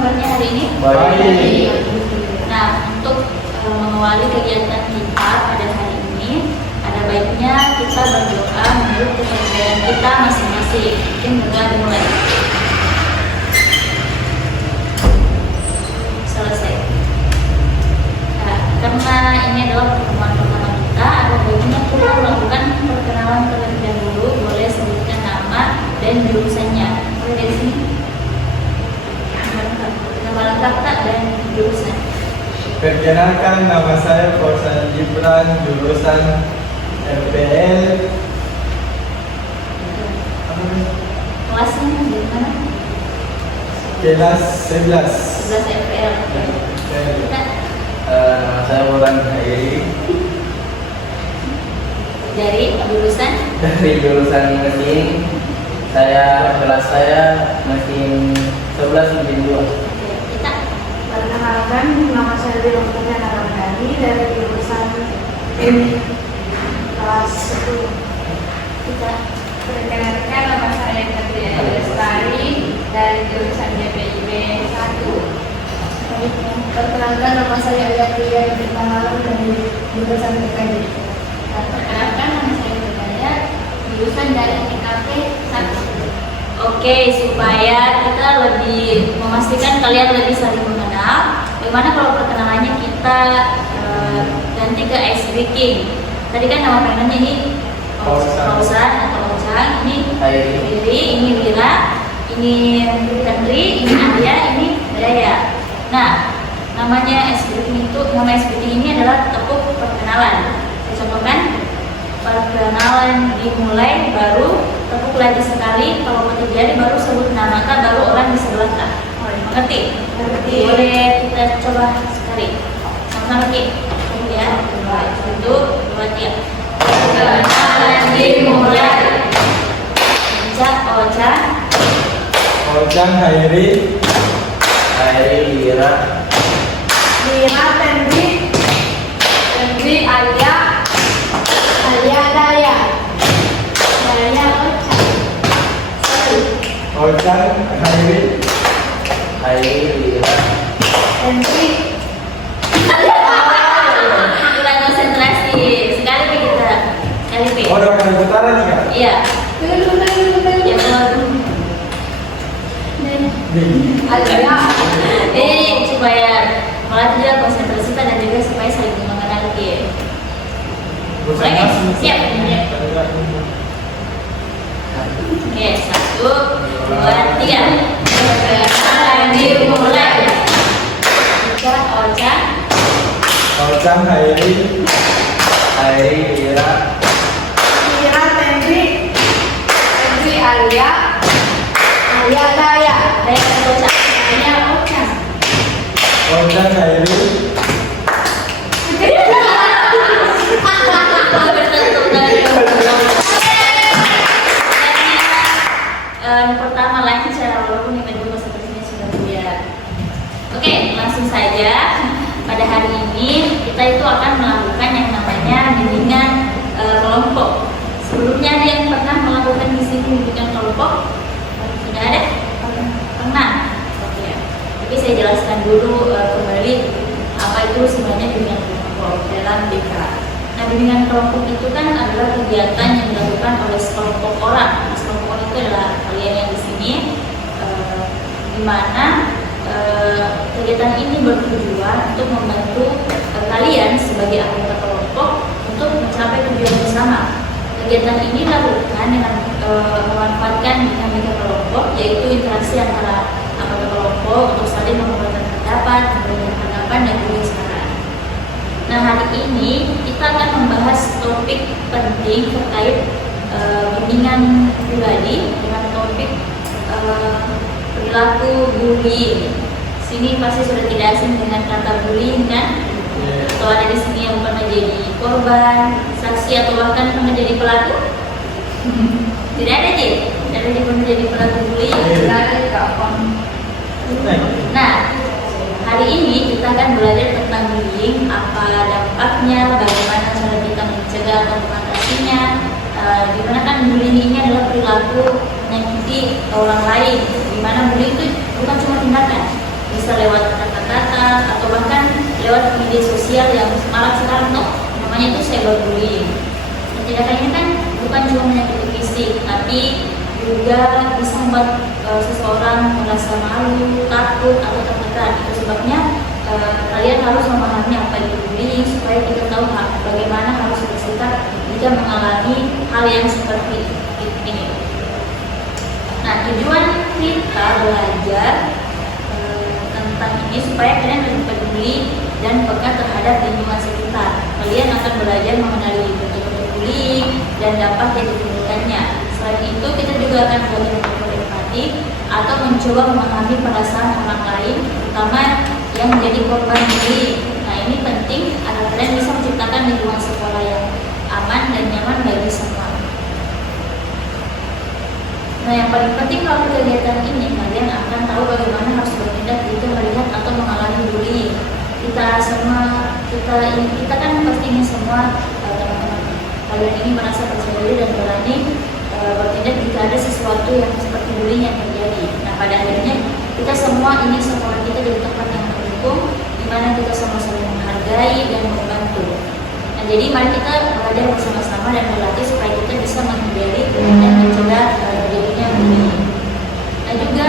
kabarnya hari ini? Baik. Nah, untuk mengawali kegiatan kita pada hari ini, ada baiknya kita berdoa menurut kepercayaan kita masing-masing. Mungkin juga dimulai. Selesai. Nah, karena ini adalah pertemuan pertama kita, ada baiknya kita melakukan perkenalan terlebih dahulu. Boleh sebutkan nama dan jurusannya. Boleh dari sini? Nama lengkap tak dan jurusan. Perkenalkan, nama saya Fauzan Gibran, jurusan RPL. Kelasnya dari mana? Kelas 11. 11 FPL. Kita Nama saya Boran Hairi dari jurusan dari jurusan mesin. Kelas saya mesin 11 mesin 2. kita Perkenalkan, nama saya Dr. Naramdhani dari jurusan kelas 10. kita Perkenalkan, nama saya Katriana Lestari dari jurusan DPIB 1. Perkenalkan, nama saya Agapria Bertahalam dari jurusan TKJ. perkenalkan nama saya Berdaya, jurusan dari TKP 1. Oke, supaya kita lebih memastikan kalian lebih saling mengenal, bagaimana kalau perkenalannya kita ganti ke ice breaking. Tadi kan nama pengennya ini Fauzan atau Ojang, ini Hairi. Riri, ini Lira, ini Kendri, ini Arya, ini Daya. Nah, namanya ice breaking itu, nama ice breaking ini adalah tepuk perkenalan. Saya contohkan, perkenalan dimulai, baru tepuk lagi sekali, kalau mau terjadi baru sebut nama kak, baru orang di sebelah kak. Mengerti? Mengerti. Boleh kita coba sekali. Sama-sama Ki. Ya. 1, 2, 3. Perkenalan dimulai. Oja. Fauzan Hairi. Hairi Lira. Lira Tendri, Tendri Alia, Alia Daya, Daya Ocha. Fauzan Hairi. Hairi Lira. Tendri Kita konsentrasi. Sekali Pi kita. Sekali Pi. Oh, udah kali putaran nih kak? Iya. Ya kalau Alia. ini supaya melatih juga konsentrasi kita dan juga supaya saling mengenal Ki. Oke, siap. Oke, 1, 2, 3. Perkenalan dimulai. Oja. Fauzan Hairi. Hairi Lira. Lira Tendri, Tendri Alia, Alia Daya, Daya Oja. Daya Ocha. Fauzan Hairi. Pertama lancar walaupun yang kedua konsentrasinya sudah buyar. Oke, langsung saja. Pada hari ini kita itu akan melakukan yang namanya bimbingan kelompok. Sebelumnya ada yang pernah melakukan di sini bimbingan kelompok? Sudah ada? Pernah. Oke. Tapi saya jelaskan dulu kembali apa itu sebenarnya bimbingan kelompok dalam BK. Nah, bimbingan kelompok itu kan adalah kegiatan yang dilakukan oleh sekelompok orang. Sekelompok orang itu adalah kalian yang di sini, di mana kegiatan ini bertujuan untuk membantu kalian sebagai anggota kelompok untuk mencapai tujuan bersama. Kegiatan ini dilakukan dengan memanfaatkan dinamika kelompok, yaitu interaksi antara anggota kelompok untuk saling mengembangkan pendapat, memberikan tanggapan dan juga saran. Nah, hari ini kita akan membahas topik penting terkait bimbingan pribadi dengan topik perilaku bullying. Sini pasti sudah tidak asing dengan kata bullying kan? Atau ada di sini yang pernah jadi korban, saksi atau bahkan pernah jadi pelaku? Tidak ada Ji? Tidak ada yang pernah jadi pelaku bullying? Nah, hari ini kita akan belajar tentang bullying, apa dampaknya, bagaimana cara kita mencegah atau mengatasinya. Dimana kan bullying ini adalah perilaku menyakiti orang lain. Dimana bullying itu bukan cuma tindakan, atau bahkan lewat media sosial yang marak sekarang tuh namanya itu cyberbullying. Dan tindakan ini kan bukan cuma menyakiti fisik, tapi juga bisa membuat seseorang merasa malu, takut atau tertekan. Itu sebabnya kalian harus memahami apa itu bullying supaya kita tahu bagaimana harus bersikap jika mengalami hal yang seperti ini. Nah, tujuan kita belajar tentang ini supaya kalian lebih peduli dan peka terhadap lingkungan sekitar. Kalian akan belajar mengenali bentuk-bentuk bullying dan dampak yang ditimbulkannya. Selain itu, kita juga akan belajar berempati atau mencoba memahami perasaan orang lain, terutama yang menjadi korban bullying. Nah, ini penting agar kalian bisa menciptakan lingkungan sekolah yang aman dan nyaman bagi semua. Nah, yang paling penting kalau kegiatan ini, kalian akan tahu bagaimana harus bertindak jika melihat atau mengalami bullying. Kita kan pasti ingin semua teman-teman kalian ini merasa percaya diri dan berani bertindak jika ada sesuatu yang seperti bullying yang terjadi. Nah, pada akhirnya kita semua ingin sekolah kita jadi tempat yang mendukung, di mana kita sama saling menghargai dan membantu. Nah, jadi mari kita belajar bersama-sama dan berlatih supaya kita bisa menghindari dan mencegah terjadinya bullying. Dan juga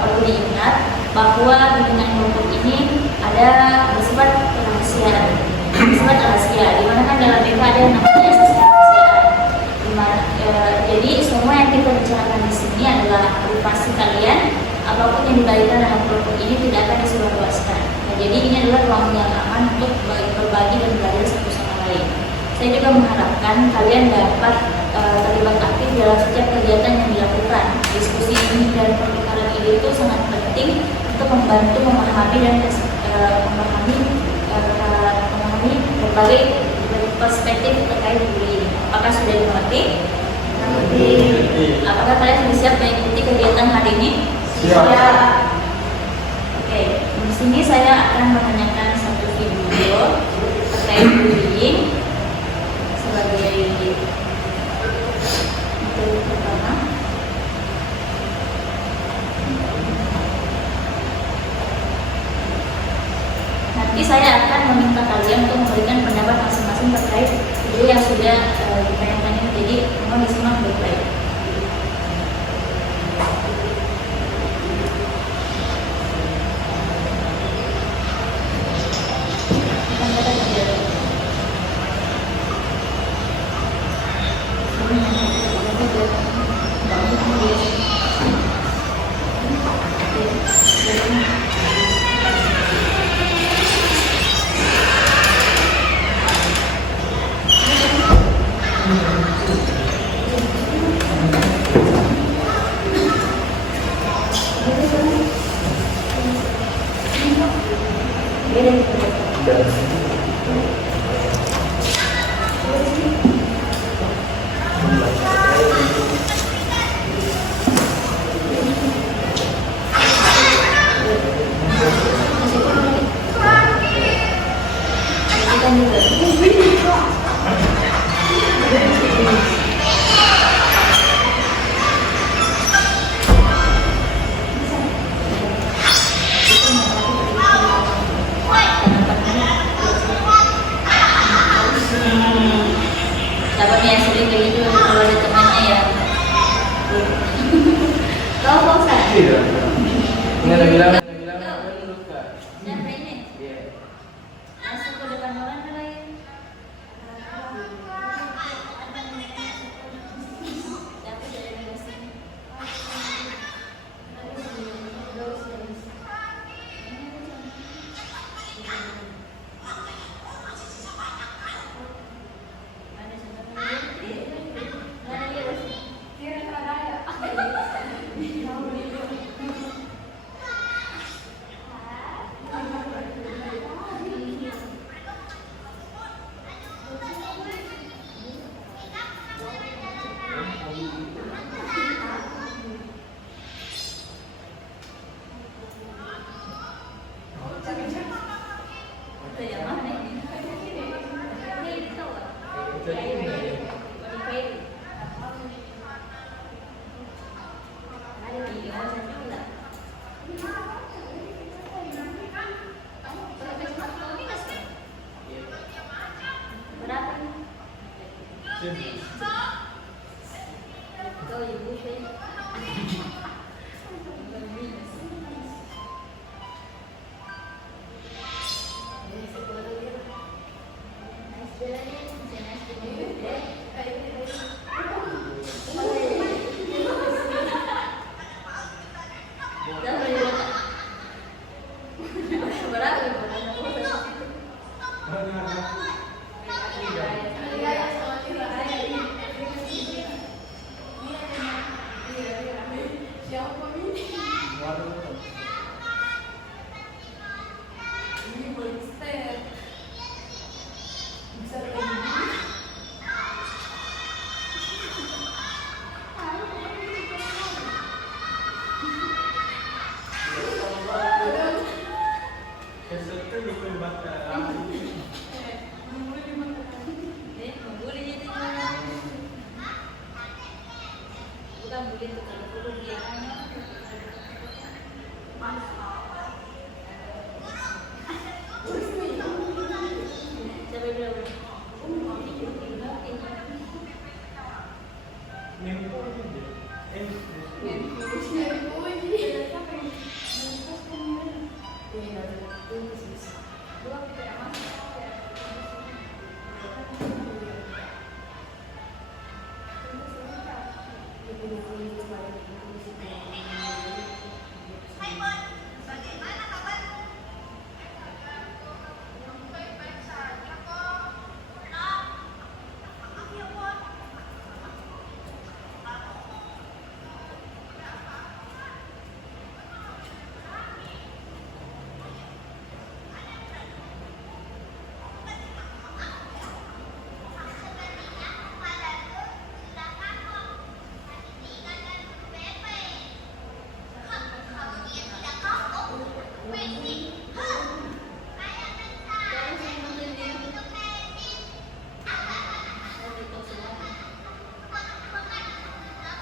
perlu diingat bahwa bimbingan kelompok ini ada bersifat rahasia, di mana kan dalam BK ada yang namanya asas kerahasiaan. Jadi semua yang kita bicarakan di sini adalah privasi kalian. Apapun yang dibagikan dalam kelompok ini tidak akan disebarluaskan. Nah, jadi ini adalah ruang yang aman untuk berbagi dan belajar satu sama lain. Saya juga mengharapkan kalian dapat terlibat aktif dalam setiap kegiatan yang dilakukan. Diskusi ini dan pertukaran ide itu sangat penting untuk membantu memahami dan memahami berbagai perspektif terkait bullying. Apakah sudah dimengerti? Apakah kalian sudah siap mengikuti kegiatan hari ini? Siap. Oke, di sini saya akan menanyakan satu video terkait bullying sebagai materi pertama. Nanti saya akan meminta kalian untuk memberikan pendapat masing-masing terkait video yang sudah ditayangkan ini. Jadi mohon disimak baik-baik. Kau ibu saya. Bukan begitu kalau perlu dia. Siapa bilang? Bagaimana kabarmu? Baik-baik saja kok. Maaf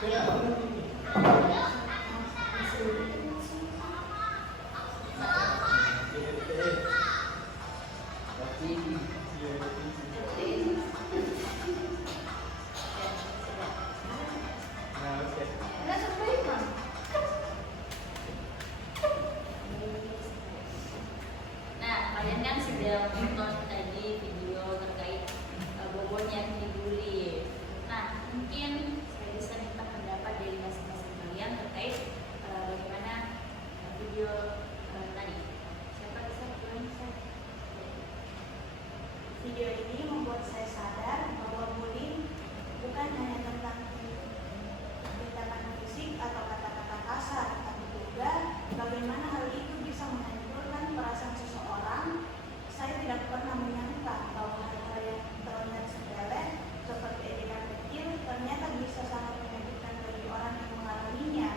ya, Bon. Nah, kalian kan sudah menonton tadi video terkait bobotnya dibully. Nah, mungkin saya bisa minta pendapat dari masing-masing kalian terkait bagaimana video tadi. Siapa bisa bilang saya? Video ini membuat saya sadar bahwa bullying bukan hanya tentang tindakan fisik atau kata-kata kasar, tapi juga bagaimana hal itu bisa menghancurkan perasaan seseorang. Saya tidak pernah menyangka bahwa hal-hal yang terlihat sepele seperti ejekan kecil ternyata bisa sangat menyakitkan bagi orang yang mengalaminya.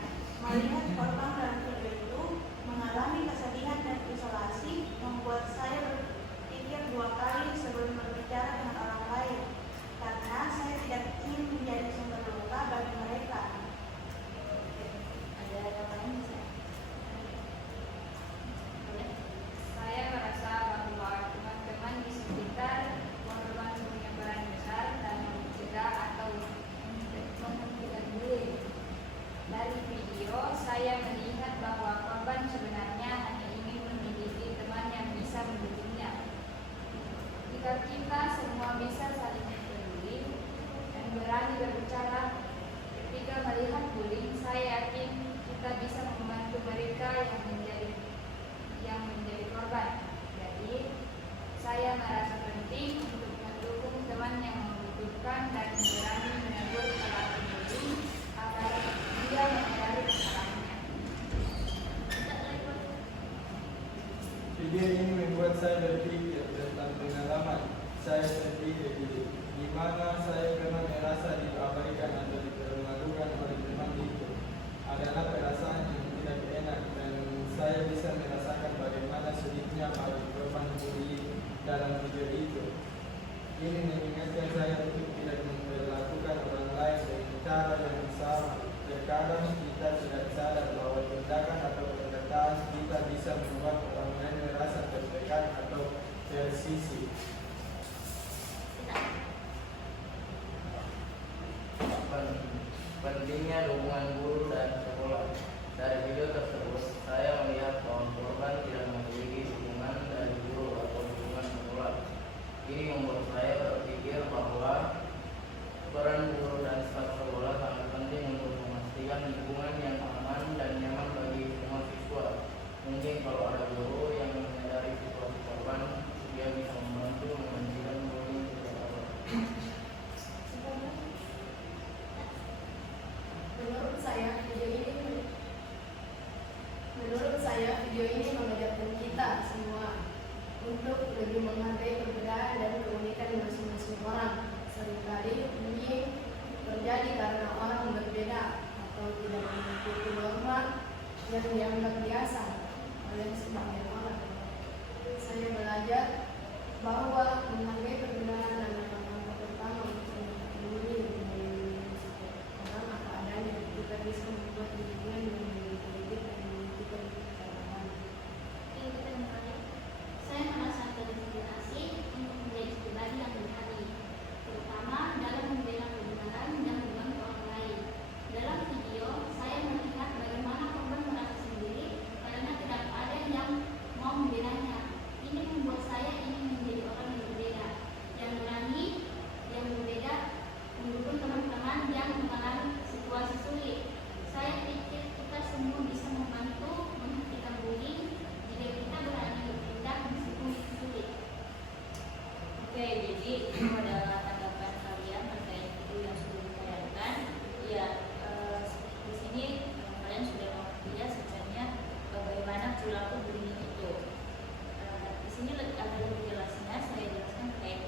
Melihat korban dalam video itu mengalami kesedihan dan isolasi membuat saya berpikir dua kali sebelum berbicara dengan orang lain, karena saya tidak ingin menjadi sumber luka bagi mereka. Ada yang lain bisa? Boleh? Saya merasa bahwa teman-teman di sekitar korban punya peran besar dalam mencegah atau menghentikan bullying. Dari video, saya melihat bahwa korban sebenarnya hanya ingin memiliki teman yang bisa mendukungnya. Jika kita semua bisa saling peduli dan berani berbicara ketika melihat bullying, saya yakin kita bisa membantu mereka yang menjadi korban. Jadi, saya merasa penting untuk mendukung teman yang membutuhkan dan berani menegur pelaku bullying agar dia menyadari kesalahannya. Video ini membuat saya berpikir tentang pengalaman saya sendiri di mana saya pernah merasa diabaikan atau dipermalukan oleh teman itu. Adalah perasaan yang tidak enak dan saya bisa merasakan bagaimana sulitnya bagi korban bullying dalam video itu. Ini mengingatkan saya untuk tidak memperlakukan orang lain dengan cara yang sama. Terkadang kita tidak sadar bahwa tindakan atau perkataan kita bisa membuat orang lain merasa tertekan atau tersisih. minimnya dukungan guru dan sekolah. Dari video tersebut, saya melihat bahwa korban tidak memiliki dukungan dari guru atau dukungan sekolah. Ini membuat saya berpikir bahwa peran guru dan staf sekolah sangat penting untuk memastikan lingkungan yang aman dan nyaman bagi semua siswa. Mungkin kalau ada guru yang menyadari situasi korban, dia bisa membantu menghentikan bullying sejak awal. Menurut saya video ini mengajarkan kita semua untuk lebih menghargai perbedaan dan keunikan masing-masing orang. Seringkali bullying terjadi karena orang berbeda atau tidak mengikuti norma yang dianggap biasa oleh sebagian orang. Saya belajar bahwa menghargai perbedaan adalah langkah pertama untuk melindungi orang apa adanya. Kita bisa membuat lingkungan yang lebih baik dan menentukan keadaan. Saya merasa terinspirasi untuk menjadi pribadi yang berhati, terutama dalam membela kebenaran dan membantu orang lain. Dalam video, saya melihat bagaimana korban merasa sendiri karena tidak ada yang mau membelanya. Ini membuat saya ingin menjadi orang yang berbeda, yang berani, yang berbeda, mendukung teman-teman yang mengalami situasi sulit. Saya pikir kita semua bisa membantu menghentikan bullying jika kita berani bertindak meskipun itu sulit. Oke, jadi itu adalah tanggapan kalian terkait itu yang sudah ditayangkan. Ya, di sini kalian sudah mengerti ya sebenarnya bagaimana perilaku bullying itu. Di sini ada lebih jelasnya, saya jelaskan terkait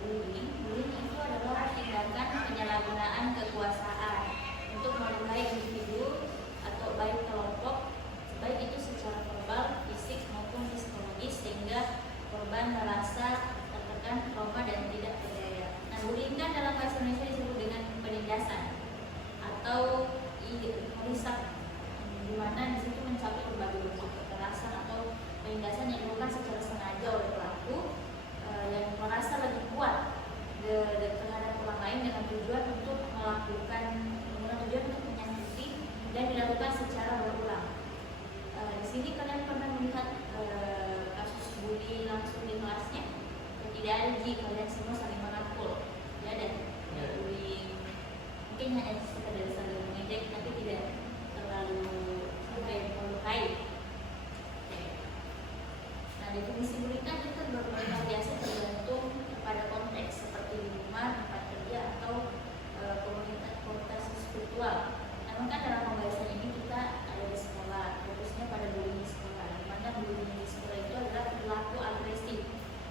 bullying. Bullying itu adalah tindakan penyalahgunaan kekuasaan untuk melukai individu atau baik kelompok, baik itu secara verbal, fisik maupun psikologis, sehingga korban merasa tertekan, trauma dan tidak berdaya. Nah, bullying kan dalam bahasa Indonesia disebut dengan penindasan atau merusak, di mana di situ mencapai berbagai bentuk kekerasan atau penindasan yang dilakukan secara sengaja oleh pelaku yang merasa lebih kuat terhadap orang lain dengan tujuan untuk menyakiti dan dilakukan secara berulang. Di sini kalian pernah melihat kasus bully langsung di kelasnya? Tidak ada, kalian semua saling merangkul, tidak ada bullying. Mungkin hanya sekadar saling mengejek, tapi tidak terlalu sampai melukai. Nah, definisi bullying kan itu bervariasi tergantung pada konteks, seperti di rumah, tempat kerja, atau komunitas spiritual. Namun kan dalam pembahasan ini kita ada di sekolah, fokusnya pada bullying di sekolah. Di mana bullying di sekolah itu adalah perilaku agresif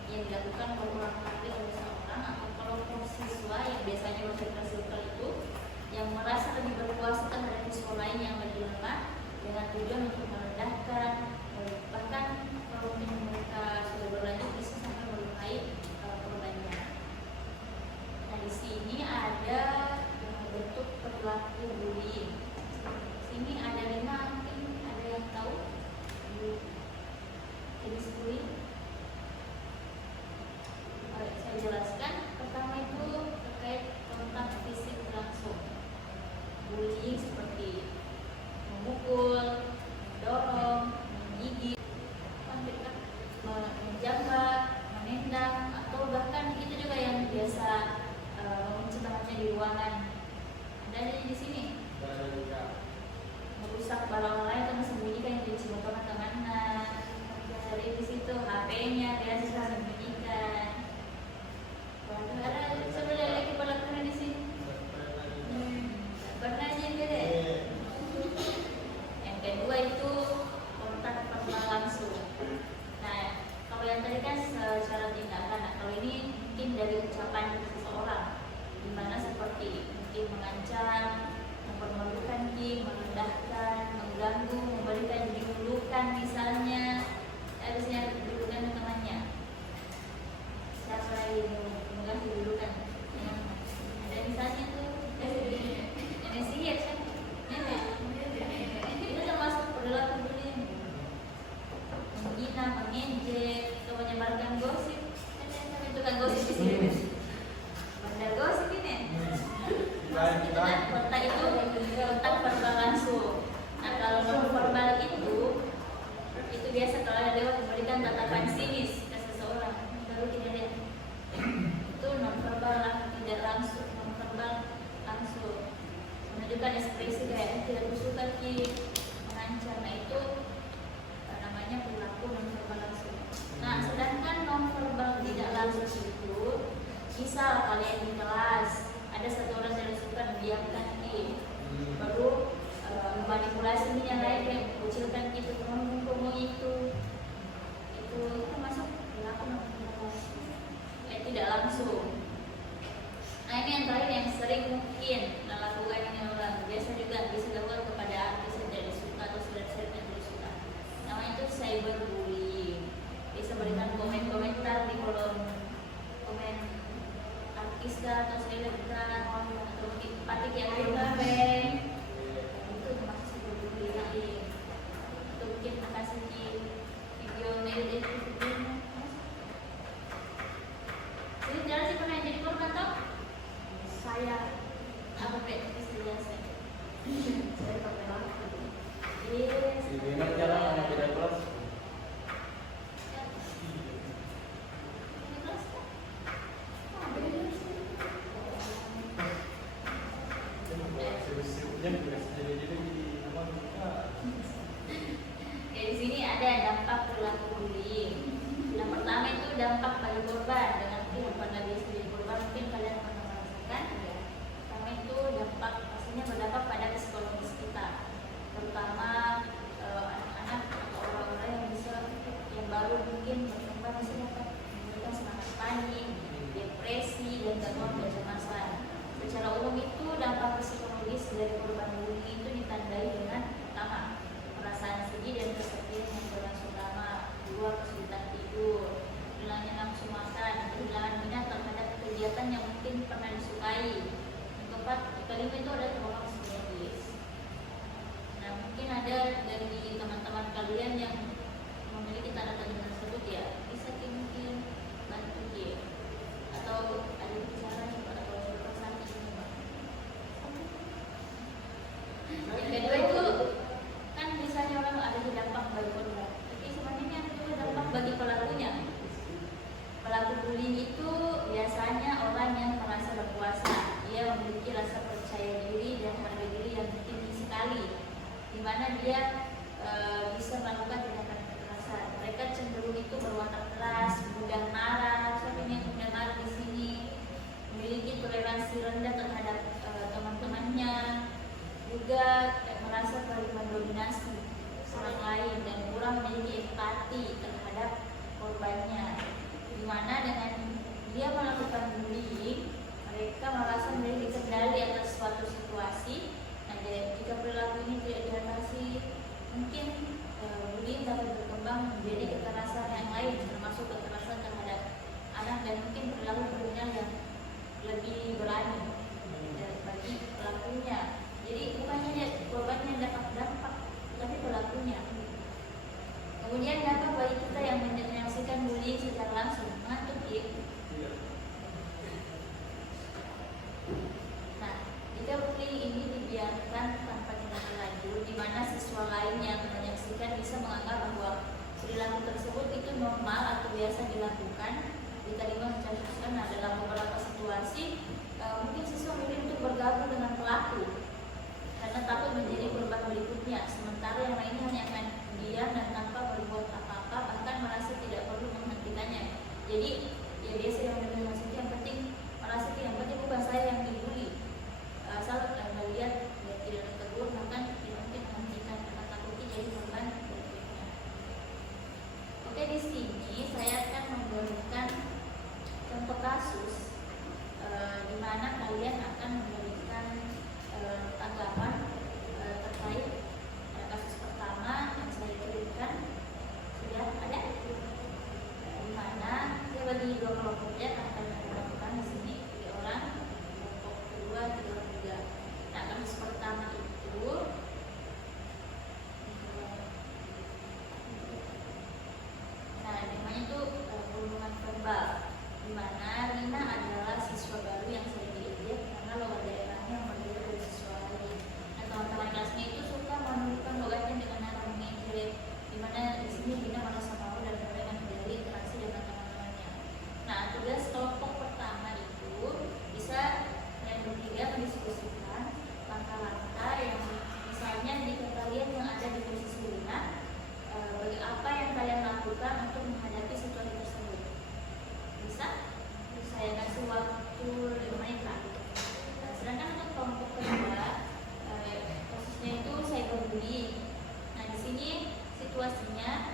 yang dilakukan berulang-kali oleh seorang atau kelompok siswa yang biasanya bersirkel sirkel itu yang merasa lebih berkuasa terhadap siswa lain yang lebih lemah dengan tujuan untuk merendahkan, bahkan kalau mereka sudah berlanjut bisa sampai melukai korbannya. Nah, di sini ada bentuk perilaku bullying. Sini ada 5, mungkin ada yang tahu jenis bullying? Saya jelaskan. Pertama itu terkait kontak fisik langsung. Bullying seperti memukul, mendorong, menggigit, menjambak, menendang, atau bahkan itu juga yang biasa mencetaknya di ruangan. Ada di sini. Merusak barang orang lain atau mensembunyikan yang jadi botol teman-teman. Dari di situ HP-nya biasa sembunyikan. Ada sebenarnya lagi pelakunya di sini. Pernah aja deh. Yang kedua itu kontak personal langsung. Nah, kalau yang tadi kan secara tindakan, nah kalau ini mungkin dari ucapan seseorang, di mana seperti mungkin mengancam, mempermalukan, merendahkan, mengganggu, memberikan julukan misalnya, harusnya julukan temannya. Siapa yang mengganti julukan? Ada misalnya tuh nenek sihir kan? Itu termasuk perilaku bullying. Menghina, mengejek, atau menyebarkan gosip. Kan tukang gosip di sini. Bandar gosip ini. Maksudnya kota itu biasa kalau ada lewat memberikan tatapan sinis ke seseorang, baru kita lihat itu non verbal lah, tidak langsung, non verbal langsung menunjukkan ekspresi kayak tidak bersuka mengancam. Nah itu namanya perilaku non verbal langsung. Nah sedangkan non verbal tidak langsung itu, misal kalian di kelas ada satu orang yang suka mendiamkan baru manipulasi yang lain kayak kucilkan gitu, ngomong itu masuk perilaku non verbal tidak langsung. Nah ini yang terakhir yang sering mungkin melakukan ini orang, biasa juga bisa dilakukan kepada artis yang tidak disuka atau saudara-saudara yang tidak suka. Namanya itu cyberbullying. Bisa berikan komentar di kolom komen artis atau selebgram atau mungkin patik yang berkabeh. Itu termasuk cyberbullying. Atau mungkin kasih video medit jadi jalan sih pernah jadi korban tau? Saya apa bisa jelasin? Saya pakai lama. Yes. Gimana cara anak beda kelas? Oke, di sini ada dampak perilaku bullying. Yang pertama itu dampak bagi korban. Dengan yang pernah biasa jadi korban mungkin kalian akan merasakan. Pertama itu dampak pastinya berdampak pada psikologis kita, terutama anak-anak atau orang-orang yang baru mungkin berkembang masih dapat memberikan semangat panik, depresi dan gangguan kecemasan. Secara umum itu dampak psikologis dari korban bullying itu ditandai dengan pertama perasaan sedih dan kesepian yang berlangsung lama, dua kesulitan tidur, hilangnya nafsu makan, kehilangan minat terhadap kegiatan yang mungkin pernah disukai. Yang keempat, kelima itu ada trauma psikologis. Nah mungkin ada dari teman-teman kalian yang memiliki tanda-tanda tersebut ya, bisa mungkin bantu dia atau ada bicara nih Pak, atau pesan ini Pak. Yang kedua itu kan misalnya orang ada dampak bagi korban, tapi sebenarnya ada juga dampak bagi pelakunya. Pelaku bullying itu biasanya orang yang merasa berkuasa, dia memiliki rasa percaya diri dan harga diri yang tinggi sekali, di mana dia bisa melakukan tindakan kekerasan. Mereka cenderung itu berwatak keras, mudah marah, sebenarnya mudah marah di sini, memiliki toleransi rendah terhadap teman-temannya, juga merasa paling mendominasi orang lain dan kurang memiliki empati terhadap korbannya. Di mana dengan dia melakukan bullying, mereka merasa memiliki kendali atas suatu situasi. Nah, jika perilaku ini tidak diatasi, mungkin bullying dapat berkembang menjadi kekerasan yang lain, termasuk kekerasan terhadap anak dan mungkin perilaku kriminal yang lebih berani bagi pelakunya. Jadi bukannya dia korbannya dapat dampak, tapi pelakunya. Kemudian dampak bagi kita yang menyaksikan bullying secara langsung, ngantuk ya. Nah, jika bullying ini dibiarkan tanpa tindakan lanjut, di mana siswa lain yang menyaksikan bisa menganggap bahwa perilaku tersebut itu normal atau biasa dilakukan, diterima secara sosial. Nah, dalam beberapa situasi, mungkin siswa memilih untuk bergabung dengan pelaku karena takut menjadi korban berikutnya, sementara yang lainnya hanya akan diam dan tanpa berbuat apa-apa, bahkan merasa tidak perlu menghentikannya. Jadi ya dia sedang mendengar maksudnya, yang penting merasa yang penting bukan saya yang dibully, asal melihat dia tidak ditegur, bahkan tidak mungkin menghentikan karena takutnya jadi korban berikutnya. Oke, di sini saya akan memberikan contoh kasus di mana kalian akan memberikan tanggapan terkait kasus pertama yang saya kirimkan. Sudah ada di mana saya bagi dua kelompok ya, akan dilakukan di sini 3 orang, kelompok kedua 3 orang juga. Nah, kasus pertama itu namanya itu perundungan verbal, di mana Rina adalah siswa baru yang sering diejek karena logat daerahnya yang berbeda dari siswa lain. Nah, teman-teman kelasnya itu suka lakukan untuk menghadapi situasi tersebut? Bisa? Saya kasih waktu 5 menit Kak. Nah, sedangkan untuk kelompok kedua, kasusnya itu cyberbullying. Nah, di sini situasinya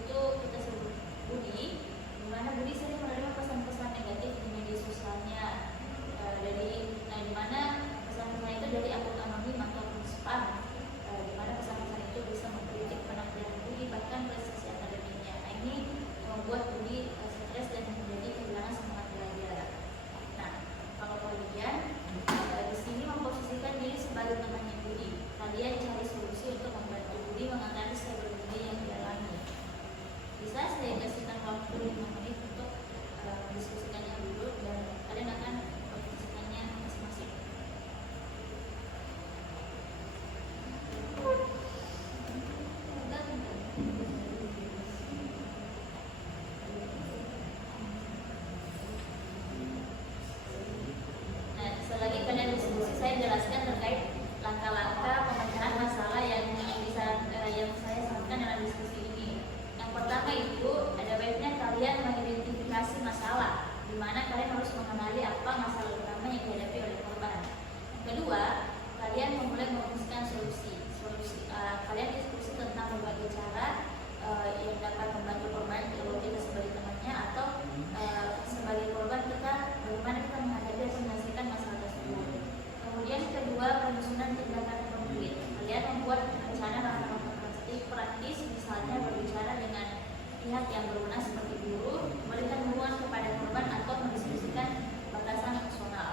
itu kita sebut bully, di mana bully sering menerima pesan-pesan negatif di media sosialnya, di mana pesan-pesan itu dari akun anonim ataupun spam, di mana pesan-pesan itu bisa mengkritik penampilan bully bahkan prestasi akademiknya. Nah, ini membuat bully stres dan menjadi kehilangan semangat belajar. Nah, kalau kalian di sini memposisikan diri sebagai temannya bully, kalian cari solusi untuk membantu bully mengatasi cyberbullying yang dialami. Bisa saya kasihkan waktu 5 menit untuk mendiskusikannya dulu dan kalian akan memposisikannya masing-masing. Nah, selagi kalian diskusi, saya jelaskan terkait langkah-langkah pemecahan masalah yang saya sampaikan dalam diskusi ini. Yang pertama itu ada baiknya kalian mengidentifikasi masalah, di mana kalian harus mengenali apa masalah utama yang dihadapi oleh korban. Yang kedua, kalian memulai merumuskan solusi. Kalian diskusi tentang berbagai cara yang dapat membantu korban, kalau kita sebagai temannya atau sebagai korban kita bagaimana kita menghadapi dan menyelesaikan masalah tersebut. Kemudian kedua, penyusunan tindakan konkret. Kalian membuat rencana langkah-langkah praktis, misalnya berbicara dengan pihak yang berwenang seperti guru, memberikan hubungan kepada korban atau mendiskusikan batasan personal.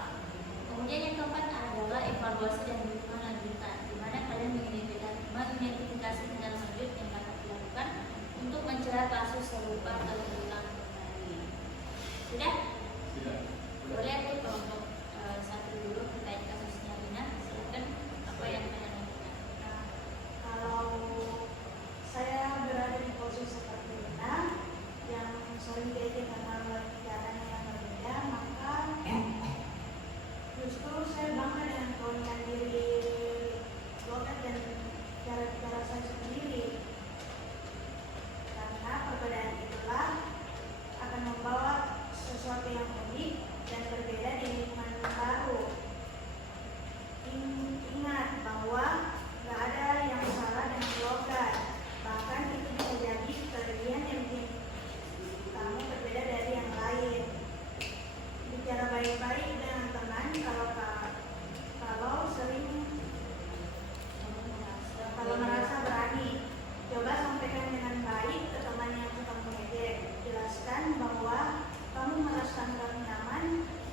Kemudian yang keempat adalah evaluasi dan dukungan lanjutan, di mana kalian mengidentifikasi tindakan lanjut yang dapat dilakukan untuk mencegah kasus serupa terulang kembali. Sudah? Tidak. Boleh tuh kelompok satu dulu terkait kasusnya Lina, silakan apa yang kalian lakukan. Nah, kalau saya berada di posisi seperti Lina yang sering diajak karena caranya yang berbeda, maka justru saya bangga dengan keunikan diri Logat dan cara-cara saya sendiri, karena perbedaan itulah akan membawa sesuatu yang unik dan berbeda di lingkungan baru. Ingat bahwa gak ada yang salah dengan logat, bahkan itu bisa jadi kelebihan yang bikin kamu berbeda dari yang lain. Bicara baik-baik dengan teman kalau merasa berani. Coba sampaikan dengan baik ke teman yang suka mengejek. Jelaskan bahwa kamu merasa nyaman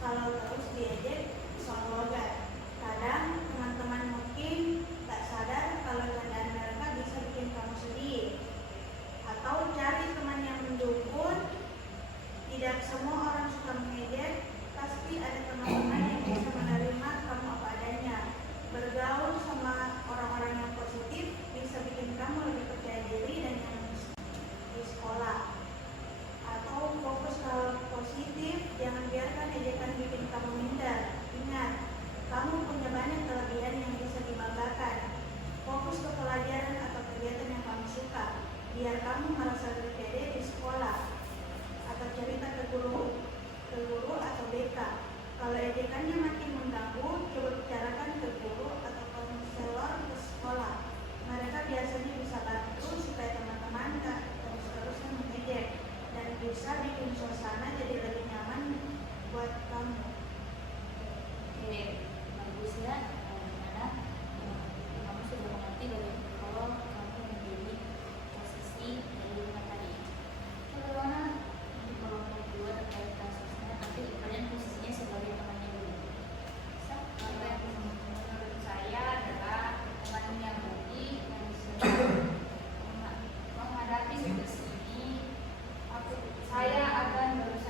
kalau terus diejek soal logat. Kadang teman-teman mungkin tak sadar kalau candaan mereka bisa bikin kamu sedih. Atau cari teman yang mendukung. Tidak semua orang suka mengejek, pasti ada teman-teman yang bisa menerima kamu apa adanya. Bergaul sama orang-orang yang positif bisa bikin kamu lebih percaya diri dan yang di sekolah. Atau fokus ke hal positif, jangan biarkan ejekan bikin kamu minder. Ingat, kamu punya banyak kelebihan yang bisa dibanggakan. Fokus ke pelajaran atau kegiatan yang kamu suka, biar kamu merasa lebih pede di sekolah. Atau cerita ke guru atau BK. Kalau ejekannya makin mengganggu, coba bicarakan ke guru atau konselor ke sekolah. Mereka biasanya bisa bantu supaya teman-teman tak terus-terusan mengejek dan bisa bikin suasana jadi lebih nyaman buat kamu. Oke, bagus ya. Dimana kamu sudah mengerti bagaimana kalau kamu menjadi posisi dari lingkungan tadi. Bagaimana untuk kelompok kedua terkait kasusnya? Nanti kalian posisinya sebagai temannya dulu. Bisa? Menurut saya adalah teman yang baik dan bisa menghadapi situasi ini. Saya akan berusaha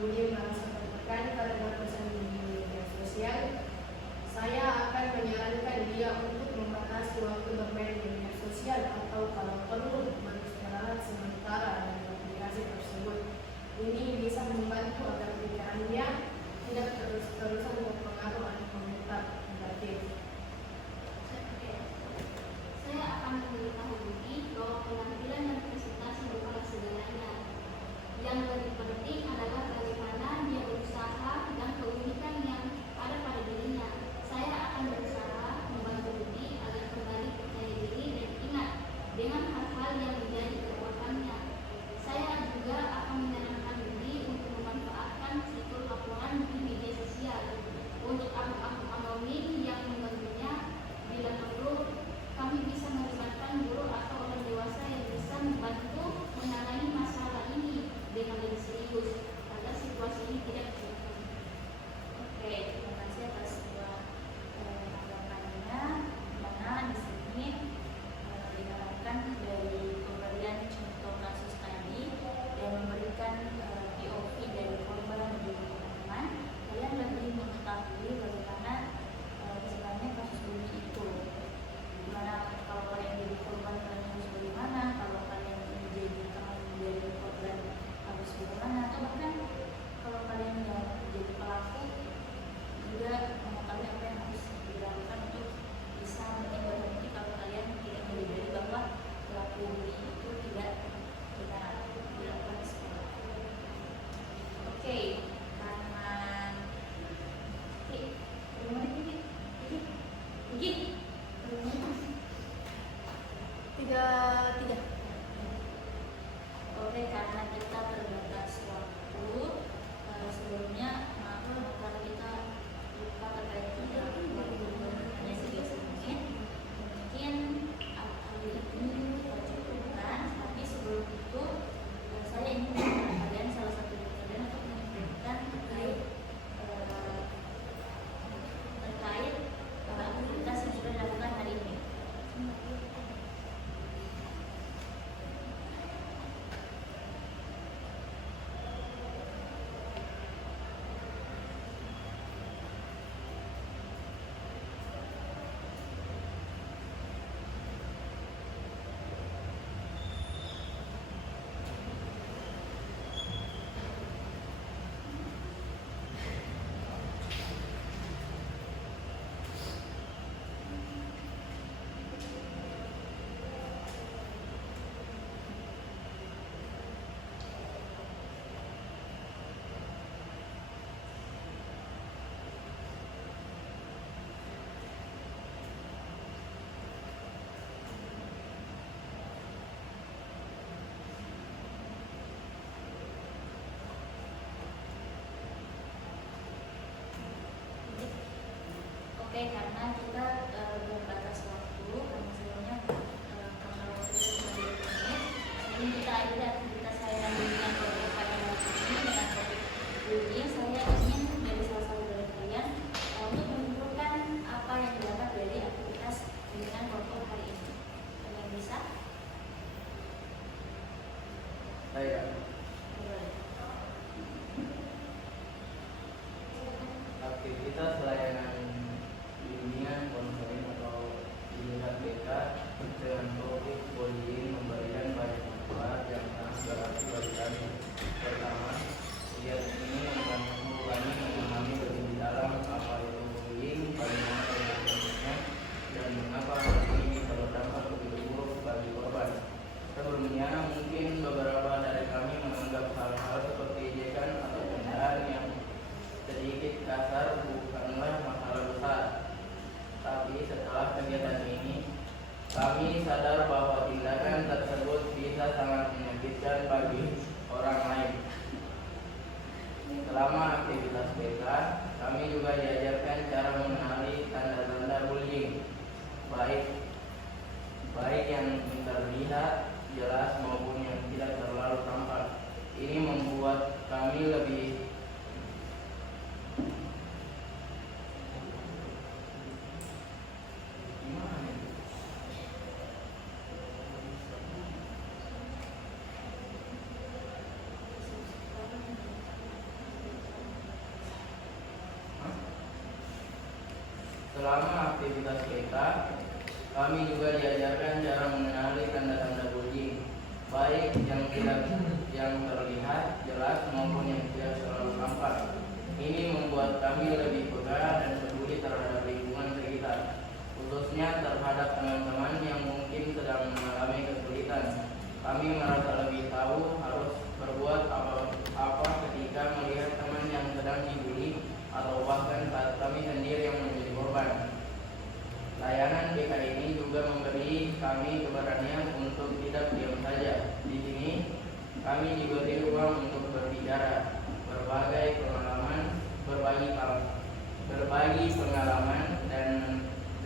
pengemudi merasa tertekan karena pesan di media sosial, saya akan menyarankan dia untuk membatasi waktu bermain di media sosial atau kalau perlu beristirahat sementara dari aplikasi tersebut. Ini bisa membantu agar pikirannya tidak terus-terusan terpengaruh oleh komentar negatif. Saya akan memberitahu Budi bahwa penampilan dan presentasi bukanlah segalanya. Yang lebih penting adalah bagaimana dia berusaha dan keunikan yang ada pada dirinya. Saya akan berusaha membantu Budi agar kembali percaya diri dan ingat dengan hal-hal yang menjadi kekuatannya. Saya juga akan menyarankan Budi untuk memanfaatkan fitur laporan di media sosial untuk akun-akun anonim yang membantunya. Bila perlu, kami bisa melibatkan guru atau orang dewasa yang bisa membantu menangani masalah ini dengan lebih serius agar situasi ini tidak terjadi. Oke, terima kasih atas semua tanggapannya. Mana di sini diharapkan dari pemberian contoh kasus tadi dan memberikan POV dari korban bagi teman-teman, kalian lebih mengetahui bagaimana sebenarnya kasus ini itu. Gimana kalau kalian jadi korban, kalian harus bagaimana? Kalau kalian menjadi korban harus bagaimana? Atau bahkan kalau kalian yang menjadi pelaku juga mengetahui apa yang harus dilakukan untuk bisa menindaklanjuti kalau kalian tidak menyadari bahwa pelaku bully itu tidak benar dilakukan di sekolah. Oke, karena bagaimana Gigi? Tiga. Oke, karena kita terbatas waktu, sebelumnya maaf kalau kita lupa terkait dengan hanya 30 menit. Mungkin ini kita cukupkan, tapi sebelum itu saya ingin mengajak kalian salah satu dari kalian untuk menyampaikan terkait aktivitas yang sudah dilakukan hari ini. Oke, karena kita berbatas waktu, karena sebelumnya karena waktu sudah 20 menit, jadi kita akhiri aktivitas saya dengan kelompok pada hari ini dengan topik bullying. Saya ingin dari salah satu dari kalian untuk menunjukkan apa yang didapat dari aktivitas dengan kelompok hari ini. Kalian bisa? Saya aktivitas layanan bimbingan konseling atau tingkat BK dengan topik bullying memberikan banyak manfaat yang sangat berarti bagi kami. Pertama, kegiatan ini membantu kami memahami lebih dalam apa itu bullying, bagaimana penanganannya, dan mengapa hal ini bisa berdampak lebih buruk bagi korban. Sebelumnya, mungkin beberapa dari kami menganggap hal-hal seperti ejekan atau candaan yang sedikit kasar bukanlah masalah besar. Tapi setelah kegiatan ini, kami sadar bahwa tindakan tersebut bisa sangat menyakitkan bagi orang lain. Selama aktivitas BK, kami juga diajarkan cara mengenali tanda-tanda bullying, baik yang terlihat jelas maupun yang tidak terlalu tampak. Ini membuat kami lebih Selama aktivitas TK, kami juga diajarkan cara mengenali tanda-tanda bullying, baik yang terlihat jelas maupun yang tidak selalu tampak. Ini membuat kami lebih peka dan peduli terhadap lingkungan sekitar, khususnya terhadap teman-teman yang mungkin sedang mengalami kesulitan. Kami merasa lebih tahu harus berbuat apa ketika melihat teman yang sedang dibully atau bahkan saat kami sendiri yang menjadi korban. Layanan BK ini juga memberi kami keberanian untuk tidak diam saja. Di sini kami diberi ruang untuk berbicara, berbagi pengalaman dan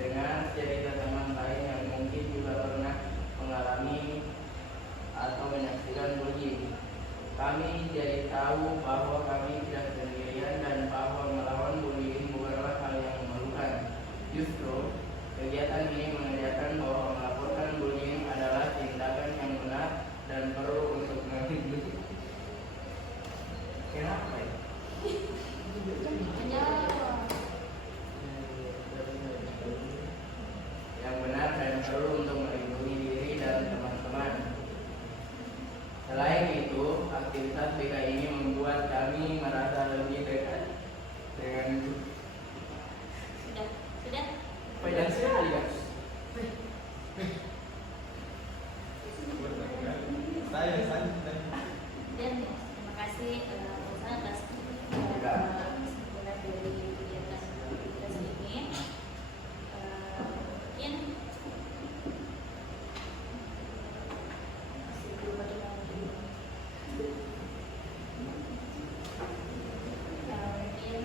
dengar cerita teman lain yang mungkin juga pernah mengalami atau menyaksikan bullying. Kami jadi tahu bahwa kami tidak sendirian dan bahwa melawan bullying bukanlah hal yang memalukan. Justru kegiatan ini mengajarkan bahwa melaporkan bullying adalah tindakan yang benar dan perlu untuk menghindari. Kenapa ya? Yang benar dan perlu untuk melindungi diri dan teman-teman. Selain itu, aktivitas BK ini membuat kami merasa lebih dekat dengan Sudah? Panjang sekali, guys. Saya Dan terima kasih Ustaz atas kesimpulan dari kegiatan aktivitas ini. Mungkin masih belum ada lagi. Mungkin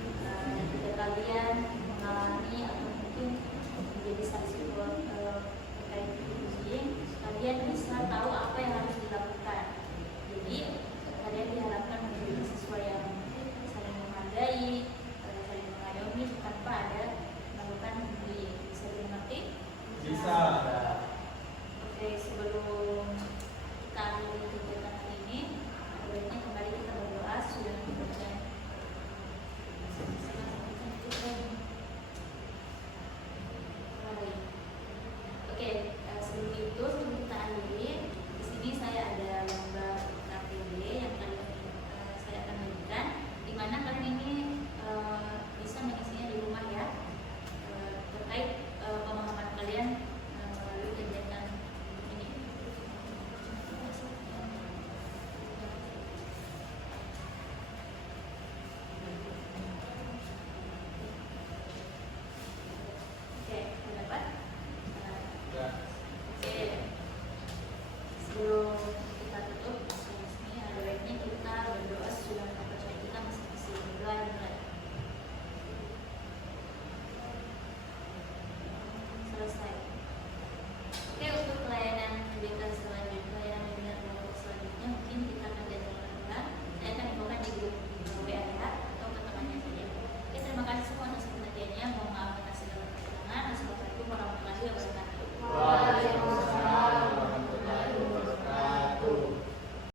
jika kalian mengalami atau mungkin menjadi saksi terkait bullying, kalian bisa tahu apa yang harus dilakukan. Jadi kalian diharapkan menjadi siswa yang saling menghargai, saling mengayomi tanpa ada melakukan bullying. Bisa dimengerti? bisa. Oke, sebelum kita akhiri kegiatan hari ini, baiknya kembali kita berdoa sudah membaca. Oke, sebelum itu sebelum kita akhiri, di sini saya ada lomba KTD yang saya akan bagikan, di mana kalian ini bisa mengisinya di rumah ya, terkait pemahaman kalian melalui kegiatan ini. Oke, dapat? Ya. Oke, sebelum kita tutup ini ada baiknya kita berdoa sudah membaca kita masing-masing. Berdoa dimulai. Selesai. Oke, untuk pelayanan kegiatan selanjutnya, pelayanan dengan kelompok selanjutnya mungkin kita akan jadwalkan ulang. Saya akan infokan di grup WA ya, atau ke temannya saja. Oke, terima kasih semua atas perhatiannya. Mohon maaf atas segala kekurangan. Assalamualaikum warahmatullahi wabarakatuh.